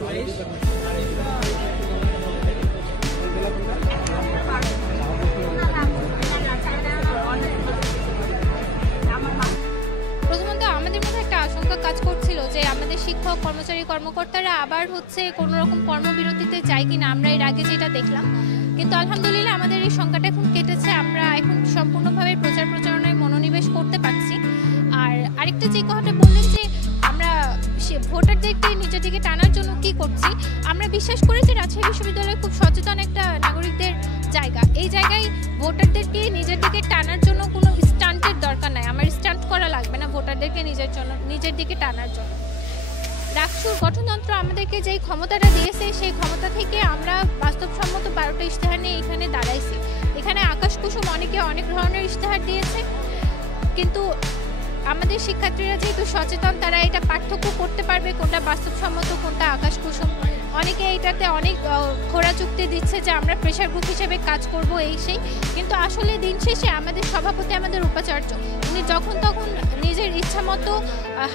আমাদের মধ্যে একটা আশঙ্কা কাজ করছিল যে আমাদের শিক্ষক কর্মচারী কর্মকর্তারা আবার কোনো রকম কর্মবিরতিতে যায় কিনা, আমরা এর আগে যেটা দেখলাম। কিন্তু আলহামদুলিল্লাহ আমাদের এই সংখ্যাটা এখন কেটেছে, আমরা এখন সম্পূর্ণভাবে প্রচার প্রচারণায় মনোনিবেশ করতে পারছি। আর আরেকটা যে কথাটা বললেন যে আমরা ভোটারদেরকে নিজের দিকে টানার জন্য কি করছি, আমরা বিশ্বাস করি যে রাজশাহী বিশ্ববিদ্যালয় খুব সচেতন একটা নাগরিকদের জায়গা। এই জায়গায় ভোটারদেরকে নিজের দিকে টানার জন্য কোনো স্টান্টের দরকার নাই, আমার স্টান্ট করা লাগবে না ভোটারদেরকে নিজের দিকে টানার জন্য। রাকসুর গঠনতন্ত্র আমাদেরকে যেই ক্ষমতাটা দিয়েছে সেই ক্ষমতা থেকে আমরা বাস্তবসম্মত 12টা ইশতেহার নিয়ে এখানে দাঁড়াইছি। এখানে আকাশ কুসুম অনেকে অনেক ধরনের ইশতেহার দিয়েছে, কিন্তু আমাদের শিক্ষার্থীরা যেহেতু সচেতন, তারা এটা পার্থক্য করতে পারবে কোনটা বাস্তবসম্মত কোনটা আকাশ কুসুম। অনেকে এটাতে অনেক খোরা চুক্তি দিচ্ছে যে আমরা প্রেশার গ্রুপ হিসেবে কাজ করব এই সেই, কিন্তু আসলে দিন শেষে আমাদের সভাপতি আমাদের উপাচার্য, উনি যখন তখন নিজের ইচ্ছা মতো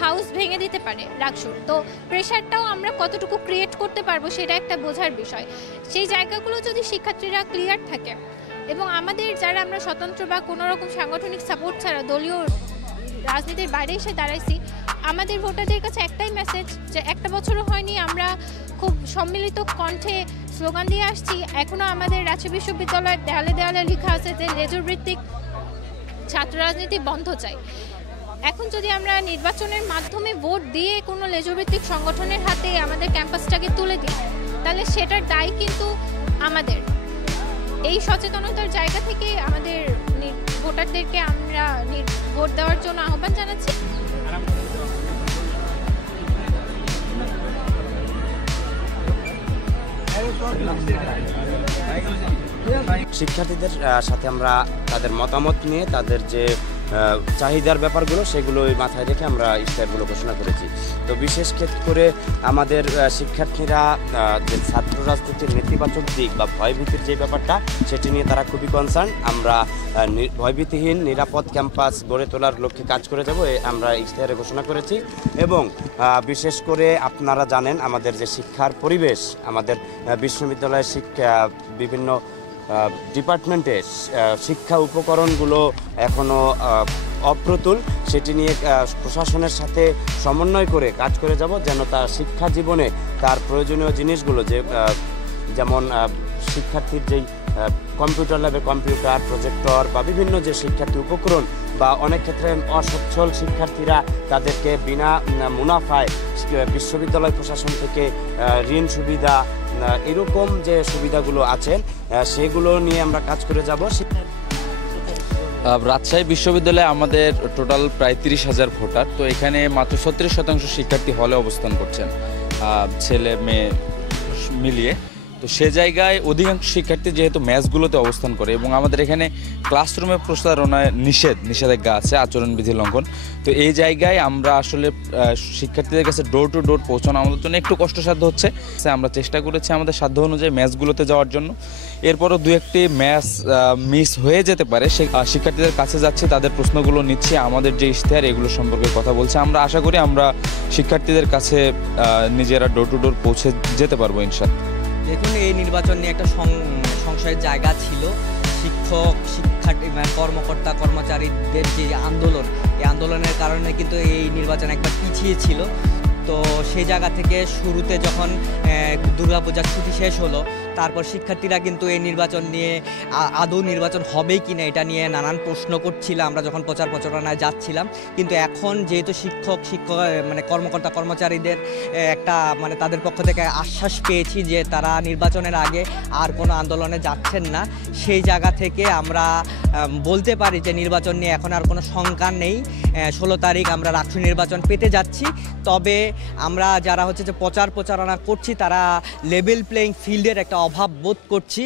হাউস ভেঙে দিতে পারে রাকসুর। তো প্রেশারটাও আমরা কতটুকু ক্রিয়েট করতে পারবো সেটা একটা বোঝার বিষয়। সেই জায়গাগুলো যদি শিক্ষার্থীরা ক্লিয়ার থাকে এবং আমাদের যারা আমরা স্বতন্ত্র বা কোনো রকম সাংগঠনিক সাপোর্ট ছাড়া দলীয় রাজনীতির বাইরে এসে দাঁড়াইছি, আমাদের ভোটারদের কাছে একটাই মেসেজ যে একটা বছরও হয়নি আমরা খুব সম্মিলিত কণ্ঠে স্লোগান দিয়ে আসছি। এখনও আমাদের রাজশাহী বিশ্ববিদ্যালয়ের দেয়ালে দেয়ালে লেখা আছে যে লেজুর ভিত্তিক ছাত্র রাজনীতি বন্ধ চাই। এখন যদি আমরা নির্বাচনের মাধ্যমে ভোট দিয়ে কোনো লেজুর ভিত্তিক সংগঠনের হাতে আমাদের ক্যাম্পাসটাকে তুলে দিই, তাহলে সেটার দায় কিন্তু আমাদের। এই সচেতনতার জায়গা থেকে আমাদের ভোটারদেরকে আমরা ভোট দেওয়ার জন্য আহ্বান জানাচ্ছি। শিক্ষার্থীদের সাথে আমরা তাদের মতামত নিয়ে তাদের যে চাহিদার ব্যাপারগুলো সেগুলো মাথায় রেখে আমরা ইশতেহারগুলো ঘোষণা করেছি। তো বিশেষ করে আমাদের শিক্ষার্থীরা যে ছাত্র রাজনীতির নেতিবাচক দিক বা ভয়ভীতির যে ব্যাপারটা সেটি নিয়ে তারা খুবই কনসার্ন। আমরা ভয়ভীতিহীন নিরাপদ ক্যাম্পাস গড়ে তোলার লক্ষ্যে কাজ করে যাব আমরা ইশতেহারে ঘোষণা করেছি। এবং বিশেষ করে আপনারা জানেন আমাদের যে শিক্ষার পরিবেশ, আমাদের বিশ্ববিদ্যালয়ের বিভিন্ন ডিপার্টমেন্টে শিক্ষা উপকরণগুলো এখনও অপ্রতুল, সেটি নিয়ে প্রশাসনের সাথে সমন্বয় করে কাজ করে যাব যেন তার শিক্ষা জীবনে তার প্রয়োজনীয় জিনিসগুলো যেমন শিক্ষার্থীর যেই কম্পিউটার ল্যাবে কম্পিউটার, প্রজেক্টর বা বিভিন্ন যে শিক্ষার্থী উপকরণ বা অনেক ক্ষেত্রে অসচ্ছল শিক্ষার্থীরা তাদেরকে বিনা মুনাফায় বিশ্ববিদ্যালয় প্রশাসন থেকে ঋণ সুবিধা, এরকম যে সুবিধাগুলো আছে সেগুলো নিয়ে আমরা কাজ করে যাব। রাজশাহী বিশ্ববিদ্যালয়ে আমাদের টোটাল প্রায় 30,000 ভোটার। তো এখানে মাত্র 36% শিক্ষার্থী হলে অবস্থান করছেন, ছেলে মেয়ে মিলিয়ে। তো সে জায়গায় অধিকাংশ শিক্ষার্থী যেহেতু ম্যাচগুলোতে অবস্থান করে এবং আমাদের এখানে ক্লাসরুমে প্রসারণায় নিষেধাজ্ঞা আছে, আচরণবিধি লঙ্ঘন। তো এই জায়গায় আমরা আসলে শিক্ষার্থীদের কাছে ডোর টু ডোর পৌঁছানো আমাদের জন্য একটু কষ্টসাধ্য হচ্ছে। আমরা চেষ্টা করেছি আমাদের সাধ্য অনুযায়ী ম্যাচগুলোতে যাওয়ার জন্য। এরপরও দু একটি ম্যাচ মিস হয়ে যেতে পারে, সেই শিক্ষার্থীদের কাছে যাচ্ছি, তাদের প্রশ্নগুলো নিচ্ছি, আমাদের যে ইশতেহার এগুলো সম্পর্কে কথা বলছি। আমরা আশা করি আমরা শিক্ষার্থীদের কাছে নিজেরা ডোর টু ডোর পৌঁছে যেতে পারবো ইনশাআল্লাহ। দেখুন, এই নির্বাচন নিয়ে একটা সংশয়ের জায়গা ছিল। শিক্ষার্থী কর্মকর্তা কর্মচারীদের যে আন্দোলন, এই আন্দোলনের কারণে কিন্তু এই নির্বাচন একবার পিছিয়ে ছিল। তো সেই জায়গা থেকে শুরুতে যখন দুর্গাপূজার ছুটি শেষ হলো, তারপর শিক্ষার্থীরা কিন্তু এই নির্বাচন নিয়ে আদৌ নির্বাচন হবেই কি না এটা নিয়ে নানান প্রশ্ন করছিল আমরা যখন প্রচার প্রচারণায় যাচ্ছিলাম। কিন্তু এখন যেহেতু শিক্ষক কর্মকর্তা কর্মচারীদের একটা তাদের পক্ষ থেকে আশ্বাস পেয়েছি যে তারা নির্বাচনের আগে আর কোনো আন্দোলনে যাচ্ছেন না, সেই জায়গা থেকে আমরা বলতে পারি যে নির্বাচন নিয়ে এখন আর কোনো শঙ্কা নেই। 16 তারিখ আমরা রাকসু নির্বাচন পেতে যাচ্ছি। তবে আমরা যারা যে প্রচারণা করছি তারা লেভেল প্লেইং ফিল্ডের একটা অভাব বোধ করছি।